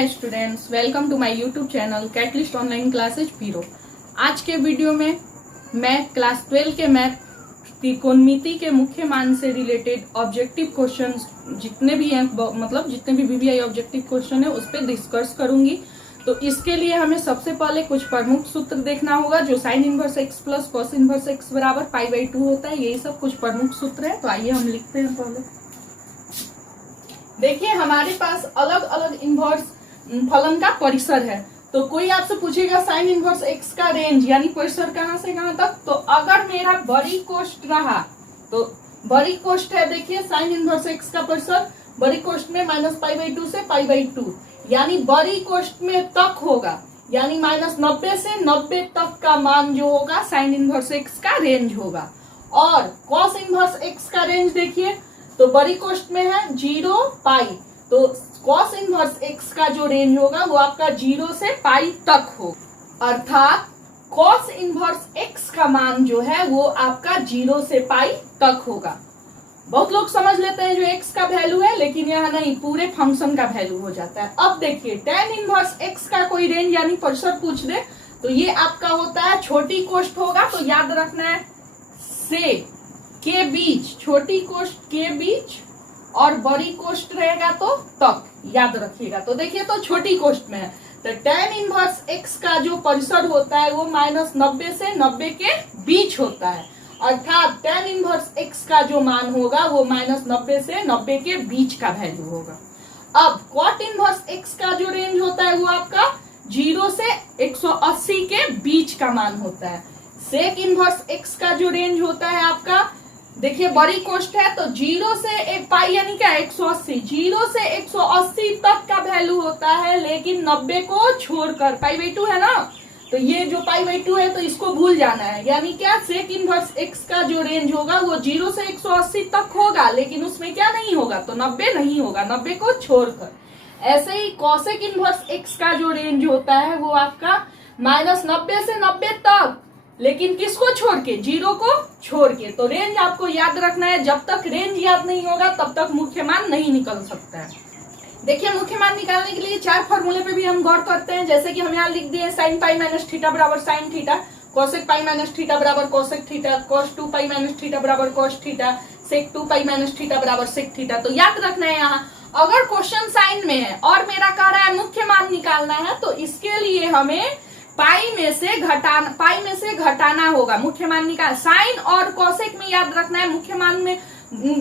Hi students, welcome to my YouTube channel Catalyst online classes पीरो। आज के video में मैं क्लास 12 के मैथ त्रिकोणमिति के मुख्य मान से रिलेटेड ऑब्जेक्टिव क्वेश्चंस जितने भी हैं, मतलब जितने भी वीवीआई ऑब्जेक्टिव क्वेश्चन है उस पर डिस्कस करूंगी। तो इसके लिए हमें सबसे पहले कुछ प्रमुख सूत्र देखना होगा, जो sign inverse x plus cos inverse x बराबर पाई/2 होता है। यही सब कुछ प्रमुख सूत्र है। तो आइए हम लिखते हैं। पहले देखिए, हमारे पास अलग अलग इनवर्स फलन का परिसर है। तो कोई आपसे पूछेगा साइन इनवर्स एक्स का रेंज यानी परिसर कहां से कहां तक। तो अगर मेरा बड़ी कोष्ठ रहा तो बड़ी कोष्ठ है, देखिए साइन इनवर्स एक्स का परिसर बड़ी कोष्ठ में -पाई/2 से पाई/2 यानी बड़ी कोष्ठ में तक होगा, यानी -90 से 90 तक का मान जो होगा साइन इनवर्स एक्स का रेंज होगा। और कॉस इनवर्स एक्स का रेंज देखिए, तो बड़ी कोष्ठ में है 0 पाई, तो कॉस इनवर्स एक्स का जो रेंज होगा वो आपका 0 से पाई तक होगा। अर्थात कॉस इनवर्स एक्स का मान जो है वो आपका 0 से पाई तक होगा। बहुत लोग समझ लेते हैं जो एक्स का वैल्यू है, लेकिन यहाँ नहीं, पूरे फंक्शन का वैल्यू हो जाता है। अब देखिए, टेन इनवर्स एक्स का कोई रेंज यानी परिसर पूछ दे तो ये आपका होता है छोटी कोष्ठ होगा, तो याद रखना है से के बीच, छोटी कोष्ठ के बीच और बड़ी कोष्ठ रहेगा तो तक, याद रखिएगा। तो देखिए, तो छोटी कोष्ठ में है तो टेन इनवर्स एक्स का जो परिसर होता है वो -90 से 90 के बीच होता है। अर्थात टेन इनवर्स एक्स का जो मान होगा वो -90 से 90 के बीच का वैल्यू होगा। अब कॉट इनवर्स एक्स का जो रेंज होता है वो आपका 0 से 180 के बीच का मान होता है। सेक इनवर्स एक्स का जो रेंज होता है आपका, देखिए बड़ी कोष्ठ है तो 0 से 1 पाई यानी क्या 180, 0 से 180 तक का वैल्यू होता है, लेकिन 90 को छोड़कर। पाई/2 है ना, तो ये जो पाई/2 है तो इसको भूल जाना है। यानी क्या, सेक इनवर्स एक्स का जो रेंज होगा वो 0 से 180 तक होगा, लेकिन उसमें क्या नहीं होगा, तो 90 नहीं होगा, 90 को छोड़कर। ऐसे ही कॉसेक इनवर्स एक्स का जो रेंज होता है वो आपका -90 से 90 तक, लेकिन किसको छोड़ के, 0 को छोड़ के। तो रेंज आपको याद रखना है। जब तक रेंज याद नहीं होगा तब तक मुख्य मान नहीं निकल सकता है। देखिए, मुख्य मान निकालने के लिए 4 फॉर्मूले पे भी हम गौर करते हैं। जैसे कि हम यहाँ लिख दिए, साइन पाई माइनस थीटा बराबर sine theta, cosec pi minus theta बराबर कोसेक थीटा, कोस 2 पाई माइनस थीटा बराबर कोस थीटा, सेक 2 पाई माइनस थीटा बराबर सेक थीटा। तो याद रखना है, यहाँ अगर क्वेश्चन साइन में है और मेरा कह रहा है मुख्य मान निकालना है तो इसके लिए हमें पाई में से घटाना होगा। मुख्य मान निकाल, साइन और कोसेक में याद रखना है, मुख्य मान में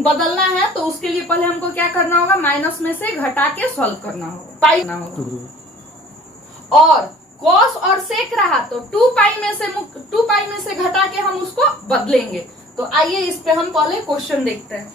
बदलना है तो उसके लिए पहले हमको क्या करना होगा, माइनस में से घटा के सॉल्व करना होगा, पाई करना होगा। और कॉस और सेक रहा तो 2 पाई में से घटा के हम उसको बदलेंगे। तो आइए इस पे हम पहले क्वेश्चन देखते हैं।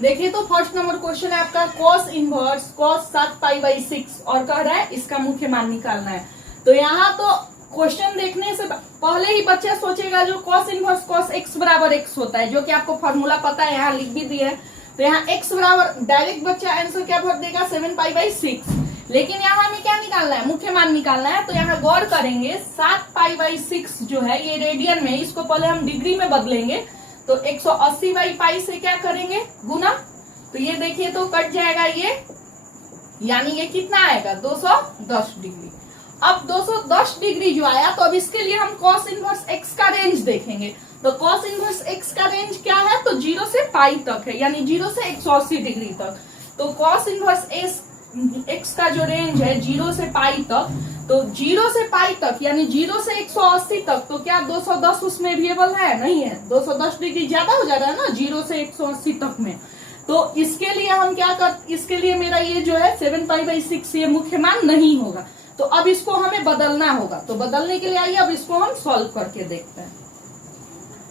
देखिए, तो फर्स्ट नंबर क्वेश्चन है आपका कॉस इनवर्स कॉस 7 पाई/6 और कह रहा है इसका मुख्य मान निकालना है। तो यहाँ तो क्वेश्चन देखने से पहले ही बच्चा सोचेगा जो कॉस इनवर्स कॉस एक्स बराबर एक्स होता है, जो कि आपको फॉर्मूला पता है, यहाँ लिख भी दिया है। तो यहाँ एक्स बराबर डायरेक्ट बच्चा आंसर क्या भर देगा, 7 पाई/6। लेकिन यहाँ हमें क्या निकालना है, मुख्य मान निकालना है। तो यहाँ गौर करेंगे, 7 पाई/6 जो है ये रेडियन में, इसको पहले हम डिग्री में बदलेंगे। तो 180/पाई से क्या करेंगे, गुना। तो ये देखिए, तो कट जाएगा ये, यानी ये कितना आएगा, 210 डिग्री। अब 210 डिग्री जो आया, तो अब इसके लिए हम कॉस इनवर्स एक्स का रेंज देखेंगे। तो कॉस इनवर्स एक्स का रेंज क्या है, तो 0 से पाई तक है, यानी 0 से 180 डिग्री तक। तो कॉस इनवर्स एक्स का जो रेंज है 0 से पाई तक, तो 0 से पाई तक यानी 0 से 180 तक, तो क्या 210 उसमें वेरिएबल है, नहीं है, 210 डिग्री ज्यादा हो जा रहा है ना 0 से 180 तक में। तो इसके लिए हम क्या इसके लिए मेरा ये जो है 7 पाई/6 ये मुख्य मान नहीं होगा। तो अब इसको हमें बदलना होगा। तो बदलने के लिए आइए अब इसको हम सॉल्व करके देखते हैं।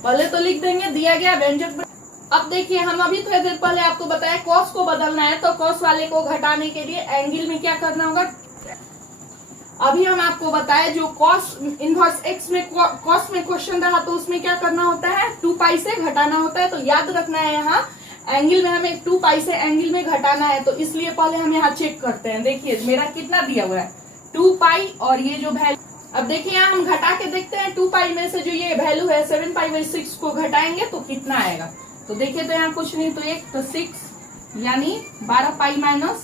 पहले तो लिख देंगे दिया गया व्यंजक। अब देखिए, हम अभी थोड़ी देर पहले आपको बताया कॉस को बदलना है, तो कॉस वाले को घटाने के लिए एंगल में क्या करना होगा। अभी हम आपको बताए जो कॉस इनवर्स एक्स में कॉस में क्वेश्चन रहा तो उसमें क्या करना होता है, 2 पाई से घटाना होता है। तो याद रखना है, यहाँ एंगल में हमें 2 पाई से एंगल में घटाना है। तो इसलिए पहले हम यहाँ चेक करते हैं। देखिए मेरा कितना दिया हुआ है, 2 पाई, और ये जो वैल्यू, अब देखिए यहाँ हम घटा के देखते हैं। 2 पाई में से जो ये वैल्यू है 7 पाई/6 को घटाएंगे तो कितना आएगा। तो देखिए, तो यहाँ कुछ नहीं, तो 1 तो 6 यानी 12 पाई -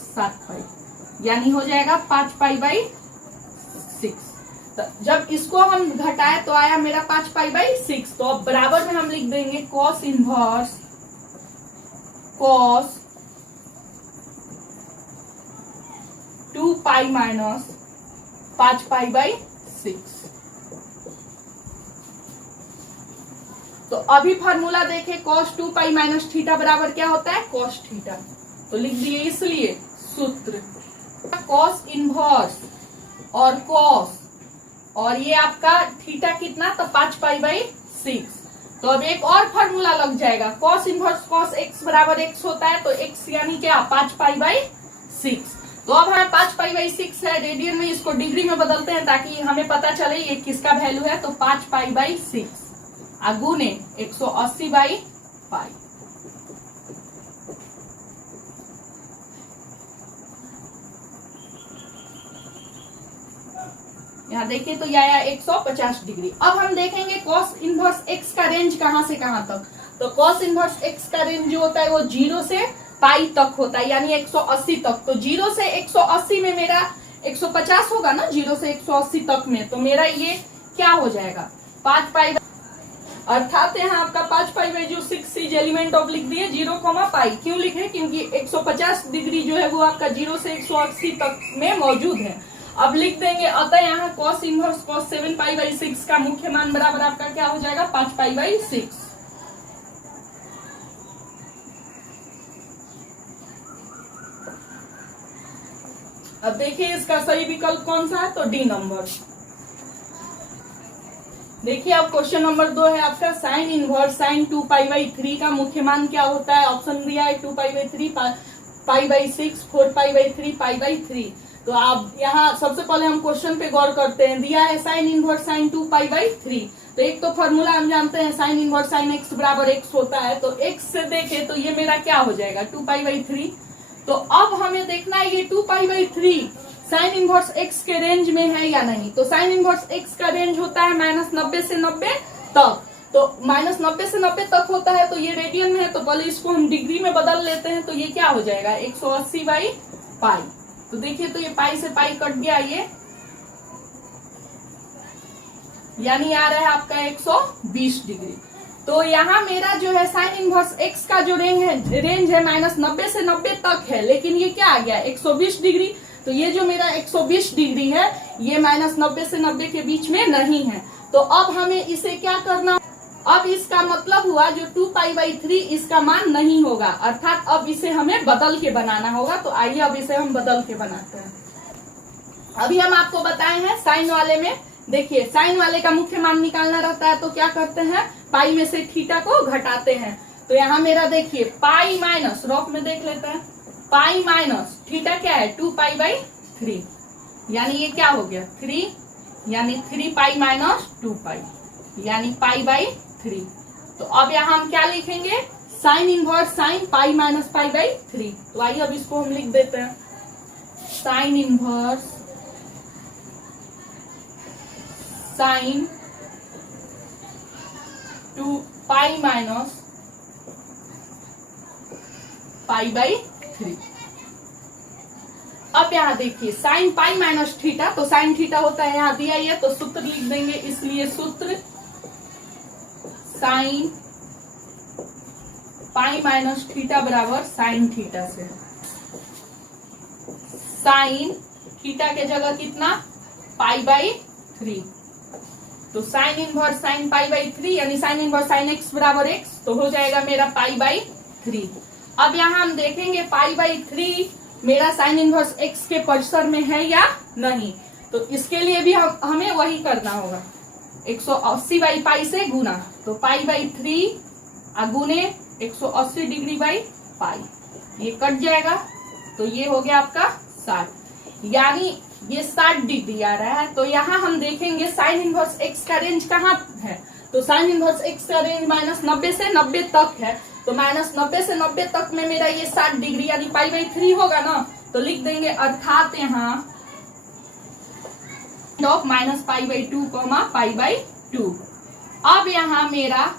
7 पाई, यानी हो जाएगा 5π/6। तो जब इसको हम घटाए तो आया मेरा 5π/6। तो अब बराबर में हम लिख देंगे कॉस इनवर्स cos 2π माइनस 5π/6। तो अभी फॉर्मूला देखें, cos 2π माइनस थीटा बराबर क्या होता है, cos थीटा। तो लिख दिए, इसलिए सूत्र cos इनवर्स और cos और ये आपका थीटा कितना, तो 5π/6। तो अब एक और फॉर्मूला लग जाएगा, cos इनवर्स cos x बराबर x होता है, तो x यानी क्या 5π/6। तो अब हमें 5π/6 है, रेडियन में इसको डिग्री में बदलते हैं ताकि हमें पता चले ये किसका वैल्यू है। तो 5π/6 गुने 180/π। यहाँ देखिए तो यह आया 150 डिग्री। अब हम देखेंगे cos इनवर्स x का रेंज कहां से कहां तक। तो cos इनवर्स x का रेंज जो होता है वो 0 से पाई तक होता है, यानी 180 तक। तो 0 से 180 में मेरा 150 होगा ना, 0 से 180 तक में, तो मेरा ये क्या हो जाएगा 5π, अर्थात यहाँ आपका 5π/6 इज एलिमेंट ऑफ लिख दिए 0, क्यों लिखे, क्योंकि 150 डिग्री जो है वो आपका 0 से 180 तक में मौजूद है। अब लिख देंगे, अतः यहाँ cos इनवर्स cos 7π/6 का मुख्य मान बराबर आपका क्या हो जाएगा 5π/6। अब देखिए इसका सही विकल्प कौन सा है, तो डी नंबर। देखिए अब क्वेश्चन नंबर 2 है आपका, साइन इनवर्स साइन 2π/3 का मुख्य मान क्या होता है। ऑप्शन दिया है 2π/3, π/6, 4π/3, π/3। तो आप यहाँ सबसे पहले हम क्वेश्चन पे गौर करते हैं। दिया है साइन इनवर्स साइन 2π/3, तो एक तो फॉर्मूला हम जानते हैं साइन इनवर्स साइन x बराबर x होता है। तो x से देखे तो ये मेरा क्या हो जाएगा 2π/3। तो अब हमें देखना है ये 2π/3 साइन इनवर्स x के रेंज में है या नहीं। तो साइन इनवर्स x का रेंज होता है -90 से 90 तक। तो -90 से 90 तक होता है, तो ये रेडियन में है, तो पहले इसको हम डिग्री में बदल लेते हैं। तो ये क्या हो जाएगा 180/π। तो देखिए तो ये पाई से पाई कट गया, ये यानी आ रहा है आपका 120 डिग्री। तो यहाँ मेरा जो है साइन इनवर्स x का जो रेंज है -90 से 90 तक है, लेकिन ये क्या आ गया 120 डिग्री। तो ये जो मेरा 120 डिग्री है ये -90 से 90 के बीच में नहीं है। तो अब हमें इसे क्या करना, अब इसका मतलब हुआ जो 2π/3 इसका मान नहीं होगा, अर्थात अब इसे हमें बदल के बनाना होगा। तो आइए अब इसे हम बदल के बनाते हैं। अभी हम आपको बताए हैं साइन वाले में, देखिए साइन वाले का मुख्य मान निकालना रहता है, तो क्या करते हैं पाई में से थीटा को घटाते हैं। तो यहाँ मेरा देखिए पाई माइनस, रफ में देख लेते हैं, पाई माइनस थीटा क्या है 2π/3, यानी ये क्या हो गया 3, यानी 3π माइनस 2π, यानी π/3। तो अब यहाँ हम क्या लिखेंगे sine inverse sine pi minus π/3। तो आइए अब इसको हम लिख देते हैं, साइन इनवर्स साइन 2π माइनस π/3। अब यहाँ देखिए साइन पाई माइनस थीटा, तो साइन थीटा होता है यहाँ दिया ही है, तो सूत्र लिख देंगे, इसलिए सूत्र साइन पाई माइनस थीटा बराबर साइन थीटा से। साइन थीटा के जगह कितना π/3, तो साइन इनवर्स साइन π/3 यानी साइन इनवर्स साइन x बराबर x, तो हो जाएगा मेरा π/3। अब यहाँ हम देखेंगे π/3 मेरा साइन इनवर्स x के परिसर में है या नहीं। तो इसके लिए भी हमें वही करना होगा, 180/π से गुना, तो π/3 गुने 180 डिग्री बाई पाई, ये कट जाएगा। तो ये हो गया आपका 60, यानी ये 60 डिग्री आ रहा है। तो यहाँ हम देखेंगे साइन इनवर्स x का रेंज कहाँ है। तो साइन इनवर्स x का रेंज -90 से 90 तक है। तो -90 से 90 तक में मेरा ये 60 डिग्री यानी π/3 होगा ना। तो लिख देंगे, अर्थात यहाँ -π/2, π/2। अब यहाँ मेरा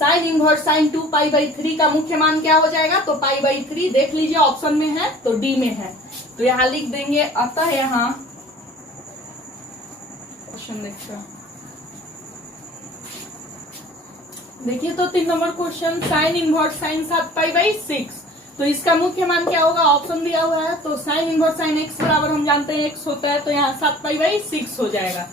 साइन इनवर्स साइन 2π/3 का मुख्य मान क्या हो जाएगा, तो π/3 देख लीजिए ऑप्शन में है तो डी में है, तो यहाँ लिख देंगे। अतः यहाँ क्वेश्चन देखिए तो 3 number question, sine inverse sine 7π/6, तो इसका मुख्य मान क्या होगा, ऑप्शन दिया हुआ है। तो साइन इनवर्स साइन x बराबर हम जानते हैं x होता है, तो यहाँ 7π/6 हो जाएगा।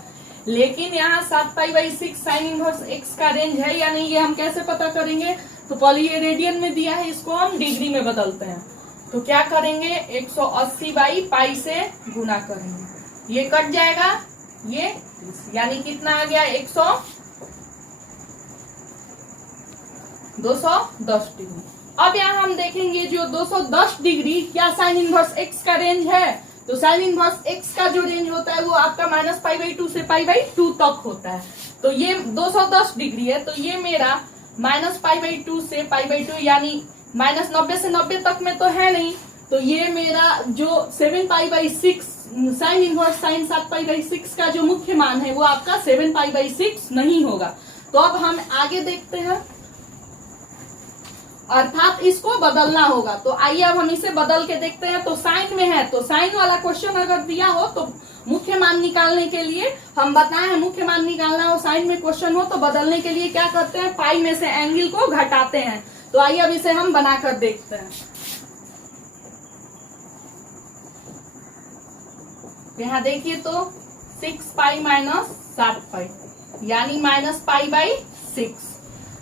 लेकिन यहाँ 7π/6 साइन इनवर्स x का रेंज है या नहीं, ये हम कैसे पता करेंगे, तो पहले ये रेडियन में दिया है, इसको हम डिग्री में बदलते हैं। तो क्या करेंगे, 180/π से गुना करेंगे, ये कट जाएगा, ये यानी कितना आ गया, 210 डिग्री। अब यहाँ हम देखेंगे जो 210 डिग्री क्या साइन इनवर्स x का रेंज है, तो साइन इनवर्स x का जो रेंज होता है वो आपका -π/2 से π/2 तक होता है। तो ये 210 डिग्री है, तो ये मेरा -π/2 से π/2 यानी -90 से 90 तक में तो है नहीं, तो ये मेरा जो 7π/6 साइन इनवर्स साइन 7π/6 का जो मुख्य मान है वो आपका 7π/6 नहीं होगा। तो अब हम आगे देखते हैं, अर्थात इसको बदलना होगा। तो आइए अब हम इसे बदल के देखते हैं। तो साइन में है, तो साइन वाला क्वेश्चन अगर दिया हो तो मुख्य मान निकालने के लिए हम बताए हैं, मुख्य मान निकालना हो, साइन में क्वेश्चन हो तो बदलने के लिए क्या करते हैं, पाई में से एंगल को घटाते हैं। तो आइए अब इसे हम बनाकर देखते हैं। यहाँ देखिए तो 6π - 7π यानी -π/6।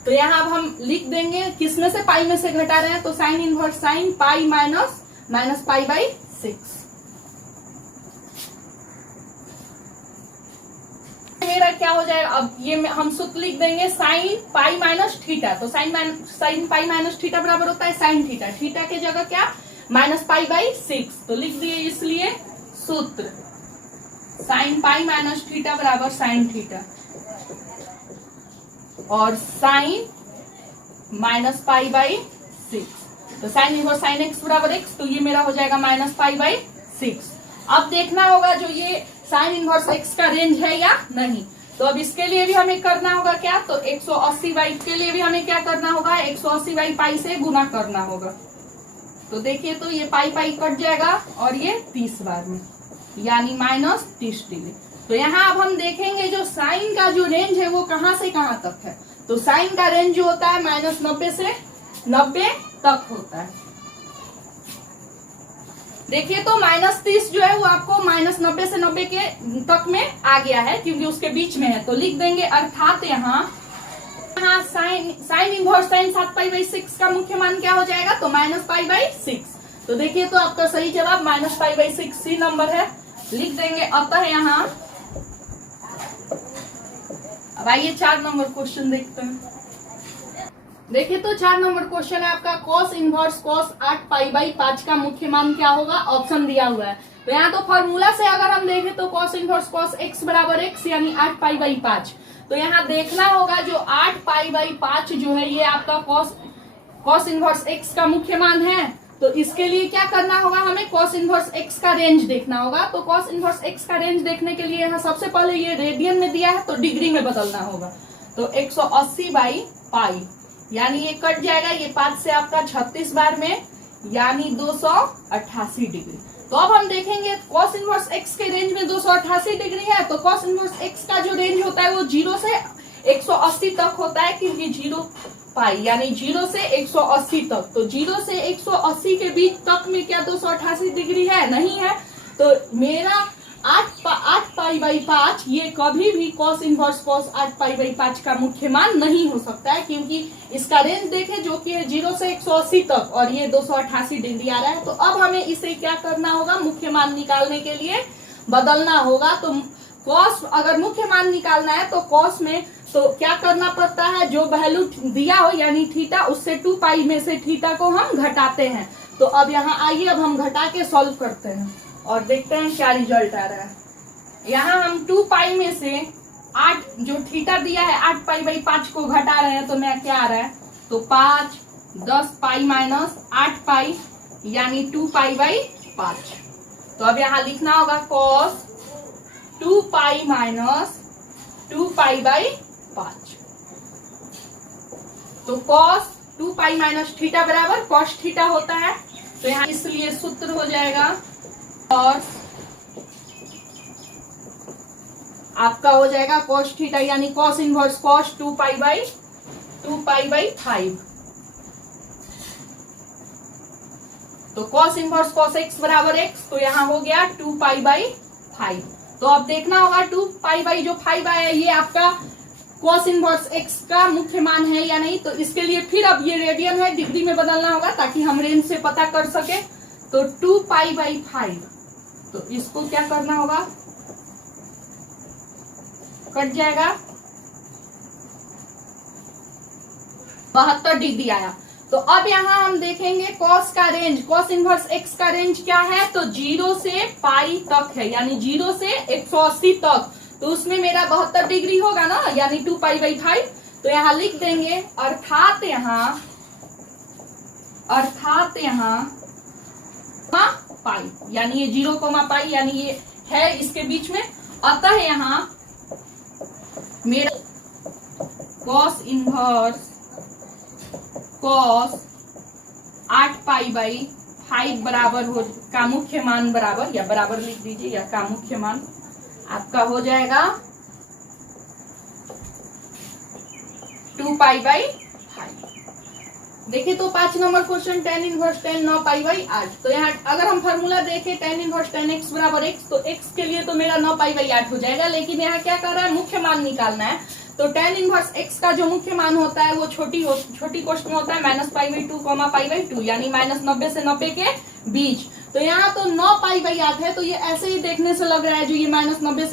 तो यहाँ अब हम लिख देंगे, किसमें से पाई में से घटा रहे हैं, तो साइन इनवर्स साइन पाई -π/6। मेरा क्या हो जाएगा, अब ये हम सूत्र लिख देंगे, साइन पाई माइनस थीटा। तो साइन पाई माइनस थीटा बराबर होता है साइन थीटा, थीटा की जगह क्या -π/6, तो लिख दिए। इसलिए सूत्र साइन पाई माइनस थीटा बराबर साइन थीटा और साइन -π/6। तो साइन इनवर्स साइन x बराबर x, तो ये मेरा हो जाएगा -π/6। अब देखना होगा जो ये साइन इनवर्स x का रेंज है या नहीं। तो अब इसके लिए भी हमें करना होगा क्या, तो 180 के लिए भी हमें क्या करना होगा, 180/π से गुना करना होगा। तो देखिए तो ये पाई कट जाएगा और ये 30 बार में यानी -30 डिग्री। तो यहाँ अब हम देखेंगे जो साइन का जो रेंज है वो कहाँ से कहाँ तक है। तो साइन का रेंज जो होता है -90 से 90 तक होता है। देखिए तो -30 जो है वो आपको -90 से 90 के तक में आ गया है, क्योंकि उसके बीच में है। तो लिख देंगे, अर्थात यहाँ साइन इनवर्स साइन 7π/6 का मुख्य मान क्या हो जाएगा, तो -π/6। तो देखिए तो आपका सही जवाब -π/6 सी नंबर है, लिख देंगे। अतः यहाँ अब आइए 4 नंबर क्वेश्चन देखते हैं। देखिए तो 4 नंबर क्वेश्चन है आपका, cos इनवर्स cos 8π/5 का मुख्य मान क्या होगा, ऑप्शन दिया हुआ है। तो यहाँ तो फॉर्मूला से अगर हम देखें तो cos इनवर्स cos x बराबर x यानी 8π/5। तो यहाँ देखना होगा जो 8π/5 जो है ये आपका cos इनवर्स x का मुख्य मान है। तो इसके लिए क्या करना होगा, हमें cos इनवर्स x का रेंज देखना होगा। तो cos इनवर्स x का रेंज देखने के लिए यहाँ सबसे पहले ये रेडियन में दिया है तो डिग्री में बदलना होगा। तो 180/π यानी ये कट जाएगा, ये 5 से आपका 36 बार में यानी 288 डिग्री। तो अब हम देखेंगे cos इनवर्स x के रेंज में 288 डिग्री है। तो cos इनवर्स x का जो रेंज होता है वो 0 से 180 तक होता है, क्योंकि 0π यानी 0 से 180 तक। तो 0 से 180 के बीच तक में क्या 288 डिग्री है, नहीं है। तो मेरा 8π/5 ये कभी भी cos इनवर्स cos 8π/5 का मुख्य मान नहीं हो सकता है, क्योंकि इसका रेंज देखें जो कि है 0 से 180 तक और ये 288 डिग्री आ रहा है। तो अब हमें इसे क्या करना होगा, मुख्य मान निकालने के लिए बदलना होगा। तो cos अगर मुख्य मान निकालना है तो cos में तो क्या करना पड़ता है, जो वैल्यू दिया हो यानी थीटा, उससे 2π में से थीटा को हम घटाते हैं। तो अब यहाँ आइए अब हम घटा के सॉल्व करते हैं और देखते हैं क्या रिजल्ट आ रहा है। यहाँ हम 2π में से 8 जो थीटा दिया है 8π/5 को घटा रहे हैं, तो मैं क्या आ रहा है, तो 5 10π - 8π यानी 2π/5। तो अब यहाँ लिखना होगा cos 2π - 2π/5। तो cos 2 पाई माइनस थीटा बराबर cos थीटा होता है। तो यहाँ इसलिए सूत्र हो जाएगा cos, आपका हो जाएगा cos थीटा यानी cos inverse cos 2 pi by 5। तो cos इनवर्स cos x बराबर x, तो यहाँ हो गया 2 पाई बाई 5। तो अब देखना होगा 2 पाई बाई जो 5 आया ये आपका cos इनवर्स x का मुख्य मान है या नहीं। तो इसके लिए फिर अब ये रेडियन है, डिग्री में बदलना होगा ताकि हम रेंज से पता कर सके। तो 2 पाई बाई 5, तो इसको क्या करना होगा, कट जाएगा, 72 डिग्री आया। तो अब यहाँ हम देखेंगे cos का रेंज, cos इनवर्स x का रेंज क्या है, तो 0 से पाई तक है, यानी 0 से 180 तक। तो उसमें मेरा 72 डिग्री होगा ना, यानी 2 पाई बाई 5। तो यहाँ लिख देंगे अर्थात यहाँ पाई, यानी ये 0 पाई, यानी ये है इसके बीच में। अतः यहाँ मेरा cos inverse cos 8 pi by 5 बराबर हो, का मुख्य मान बराबर, या बराबर लिख दीजिए, या का मुख्य मान आपका हो जाएगा 2 पाई बाई 5। देखिए तो 5 number question tan inverse tan 9 pi by 8। तो यहाँ अगर हम फॉर्मूला देखें tan इनवर्स tan x बराबर x, तो x के लिए तो मेरा 9 पाई बाई 8 हो जाएगा। लेकिन यहाँ क्या कर रहा है, मुख्य मान निकालना है। तो tan इनवर्स x का जो मुख्य मान होता है वो छोटी कोष्ट में होता है minus pi by 2 pi by 2, यानी माइनस 90 से 90 के बीच। तो यहाँ तो 9 पाई बाई 8 है, तो ये ऐसे ही देखने से लग रहा है जो ये माइनस 90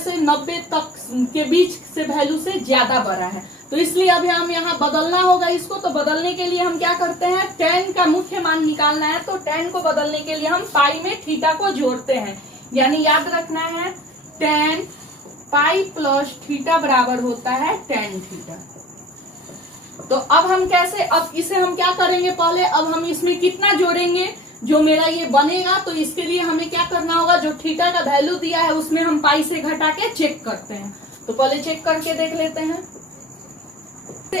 से 90 तक के बीच से वैल्यू से ज्यादा बड़ा है। तो इसलिए अभी हम यहाँ बदलना होगा इसको। तो बदलने के लिए हम क्या करते हैं, tan का मुख्य मान निकालना है। तो tan को बदलने के लिए हम पाई में थीटा को जोड़ते हैं, यानी याद रखना है tan पाई प्लस थीटा बराबर होता है tan थीटा। तो अब हम कैसे, अब इसे हम क्या करेंगे, पहले अब हम इसमें कितना जोड़ेंगे जो मेरा ये बनेगा। तो इसके लिए हमें क्या करना होगा, जो थीटा का वैल्यू दिया है उसमें हम पाई से घटा के चेक करते हैं। तो पहले चेक करके देख लेते हैं।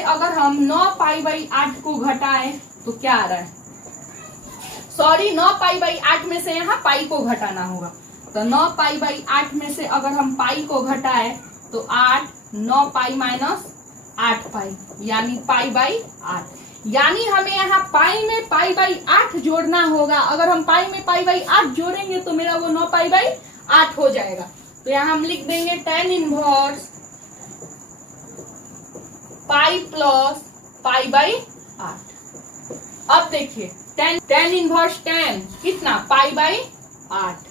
अगर हम 9 पाई बाई 8 को घटाएं तो क्या आ रहा है, सॉरी 9 पाई बाई 8 में से यहाँ पाई को घटाना होगा। तो 9 पाई बाई 8 में से अगर हम पाई को घटाएं तो 8, 9 पाई माइनस 8 पाई, यानी पाई बाई 8। यानी हमें यहाँ पाई में पाई बाई 8 जोड़ना होगा। अगर हम पाई में पाई बाई 8 जोड़ेंगे तो मेरा वो 9 पाई बाई 8 हो जाएगा। तो यहाँ हम लिख देंगे tan inverse pi plus pi by 8। अब देखिए tan इनवर्स tan कितना, पाई बाई 8।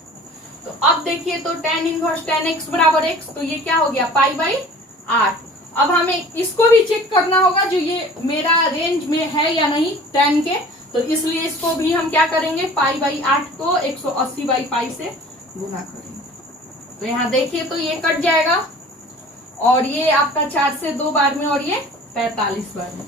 तो अब देखिए तो tan इनवर्स tan x बराबर x, तो ये क्या हो गया, पाई बाई 8। अब हमें इसको भी चेक करना होगा जो ये मेरा रेंज में है या नहीं tan के। तो इसलिए इसको भी हम क्या करेंगे, पाई बाई 8 को 180 बाई पाई से गुना करेंगे। तो यहाँ देखिए तो ये कट जाएगा, और ये आपका 4 से 2 बार में, और ये 45 बार में,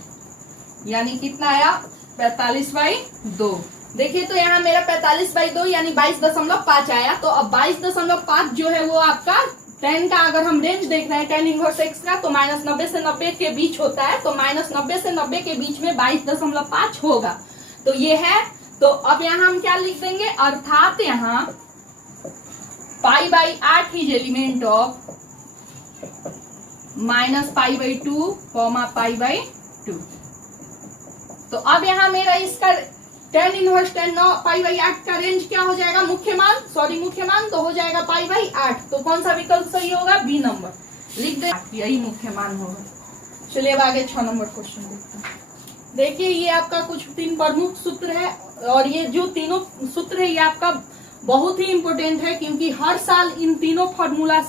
यानी कितना आया, 45 बाई 2। देखिए तो यहाँ मेरा 45 बाई 2 यानी 22.5 आया। तो अब 22.5 जो है वो आपका tan का, अगर हम रेंज देख रहे हैं tan इनवर्स x का, तो माइनस 90 से 90 के बीच होता है। तो माइनस 90 से 90 के बीच में 22.5 होगा। तो ये है। तो अब यहाँ हम क्या लिख देंगे, अर्थात यहाँ pi by 8 is element of minus pi by 2 pi by 2। तो अब यहाँ मेरा इसका tan inverse tan 9 pi by 8 का रेंज क्या हो जाएगा, मुख्य मान तो हो जाएगा पाई बाई 8। तो कौन सा विकल्प सही होगा, बी नंबर लिख दे, यही मुख्य मान होगा। चलिए अब आगे 6 नंबर क्वेश्चन देखते हैं। देखिए ये आपका कुछ 3 प्रमुख सूत्र है, और ये जो तीनों सूत्र है ये आपका बहुत ही इंपॉर्टेंट है, क्योंकि हर साल इन तीनों फॉर्मूला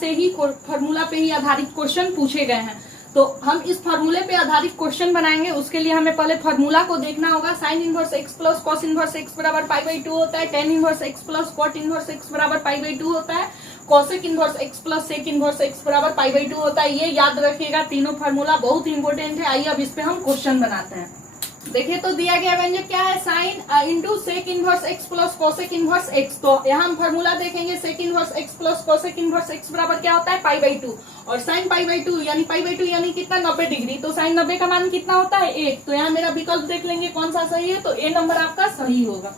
पे ही आधारित क्वेश्चन पूछे गए हैं। तो हम इस फॉर्मूले पे आधारित क्वेश्चन बनाएंगे। उसके लिए हमें पहले फॉर्मूला को देखना होगा। Sine inverse x plus cos inverse x बराबर पाई बाई 2 होता है। tan inverse x plus cot inverse x बराबर पाई बाई 2 होता है। Cosec inverse x plus sec inverse x बराबर पाई बाई 2 होता है। ये याद रखिएगा, तीनों फॉर्मूला बहुत इंपॉर्टेंट है। आइए अब इस पे हम क्वेश्चन बनाते हैं। देखिए तो दिया गया व्यंजक क्या है, sine into sec inverse x plus cosec inverse x. तो यहाँ हम फॉर्मूला देखेंगे, sec inverse x plus cosec inverse x बराबर क्या होता है, पाई बाई 2। और साइन पाई बाई 2 यानी पाई बाई 2 यानी कितना, 90 डिग्री। तो साइन 90 का मान कितना होता है, 1। तो यहाँ मेरा विकल्प देख लेंगे कौन सा सही है, तो ए नंबर आपका सही होगा।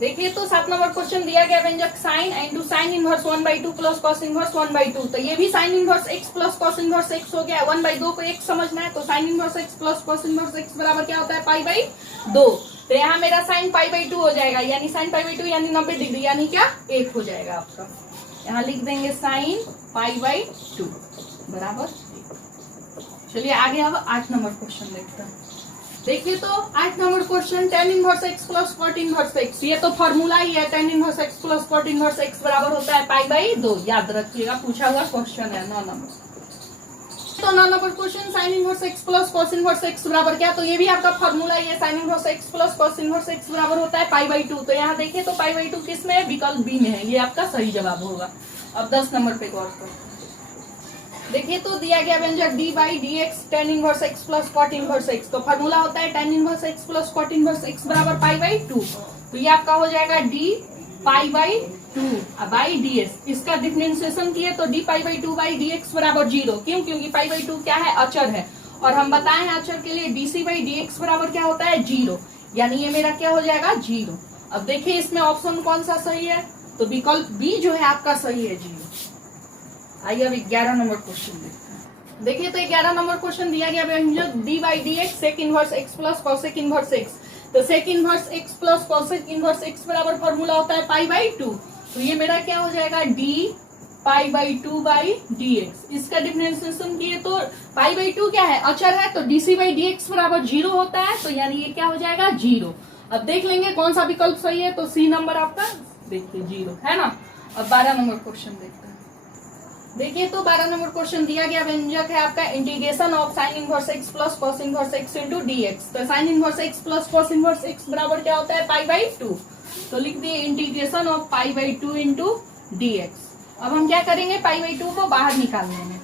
देखिए तो 7 नंबर क्वेश्चन दिया गया व्यंजक sine into sine inverse 1/2 plus cos inverse 1/2। तो ये भी sign inverse x plus cos inverse x हो गया। 1/2 को एक समझना है, तो sine inverse x plus cos inverse x बराबर क्या होता है, पाई बाई 2। तो यहाँ मेरा साइन पाई बाई 2 हो जाएगा, यानी साइन पाई बाई 2 यानी 90 डिग्री, यानी क्या 1 हो जाएगा आपका। यहाँ लिख देंगे साइन पाई बाई 2 बराबर। चलिए आगे अब 8 नंबर क्वेश्चन देखते हैं। देखिए तो 8 number question, tan inverse x plus cot inverse x. ये तो फॉर्मूला ही है, tan inverse x plus cot inverse x बराबर होता है पाई बाई 2। याद रखिएगा, पूछा हुआ क्वेश्चन है 9 नंबर। तो 9 number question, sine inverse x plus cos inverse x बराबर क्या। तो ये भी आपका फॉर्मूला ही है, sign inverse x plus cos inverse x बराबर होता है पाई बाई 2। तो यहाँ देखिए तो पाई बाई 2 किस में है, विकल्प बी में है, ये आपका सही जवाब होगा। अब 10 नंबर पे गौर करो। देखिए तो दिया गया व्यंजक d by d x tan inverse x plus cot inverse x. तो फॉर्मूला होता है tan inverse x plus cot inverse x बराबर पाई बाई 2। तो ये आपका हो जाएगा d pi by 2 by d x. इसका डिफरेंशिएशन किए तो d pi by 2 by d x बराबर 0। क्यों, क्योंकि पाई बाई 2 क्या है, अचर है। और हम बताए हैं अचर के लिए डीसी बाई डी एक्स बराबर क्या होता है, 0। यानी ये मेरा क्या हो जाएगा, 0। अब देखिए इसमें ऑप्शन कौन सा सही है, तो विकल्प बी जो है आपका सही है, 0। आइए अब 11 नंबर क्वेश्चन देखते हैं। देखिए तो 11 नंबर क्वेश्चन दिया गया व्यंजक d by d x sec inverse x plus cosec inverse x. तो sec inverse x plus cosec inverse x बराबर फॉर्मूला होता है पाई बाई 2। तो ये मेरा क्या हो जाएगा, d pi by 2 by d x. इसका डिफरेंशिएशन किए तो पाई बाई 2 क्या है, अचर है, तो डीसी बाई डी एक्स बराबर 0 होता है। तो यानी ये क्या हो जाएगा, 0। अब देख लेंगे कौन सा विकल्प सही है, तो सी नंबर आपका देखिए 0 है ना। अब 12 नंबर क्वेश्चन देखते हैं। देखिए तो 12 नंबर क्वेश्चन दिया गया व्यंजक है आपका integration of sine inverse x plus cos inverse x into dx. तो sine inverse x plus cos inverse x बराबर क्या होता है, पाई बाई 2। तो लिख दिए integration of pi by 2 into dx. अब हम क्या करेंगे, पाई बाई 2 को बाहर निकाल लेंगे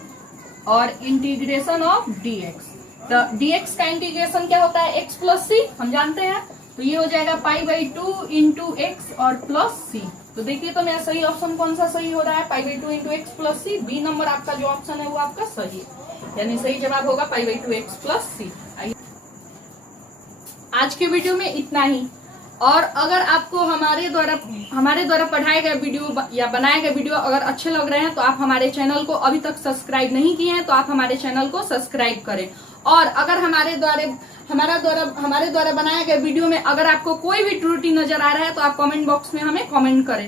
और इंटीग्रेशन ऑफ डीएक्स। तो डीएक्स का इंटीग्रेशन क्या होता है, एक्स प्लस सी, हम जानते हैं। तो ये हो जाएगा पाई बाई 2 इंटू एक्स और प्लस सी। तो देखिए तो मेरा सही ऑप्शन कौन सा सही हो रहा है, pi by 2 into x plus c. B number आपका जो ऑप्शन है वो आपका सही है, यानी सही जवाब होगा पाई बाई 2 एक्स प्लस सी। आज के वीडियो में इतना ही। और अगर आपको हमारे द्वारा पढ़ाए गए वीडियो या बनाए गए वीडियो अगर अच्छे लग रहे हैं, तो आप हमारे चैनल को अभी तक सब्सक्राइब नहीं किए हैं, तो आप हमारे चैनल को सब्सक्राइब करें। और अगर हमारे द्वारा बनाए गए वीडियो में अगर आपको कोई भी त्रुटि नजर आ रहा है, तो आप कमेंट बॉक्स में हमें कमेंट करें।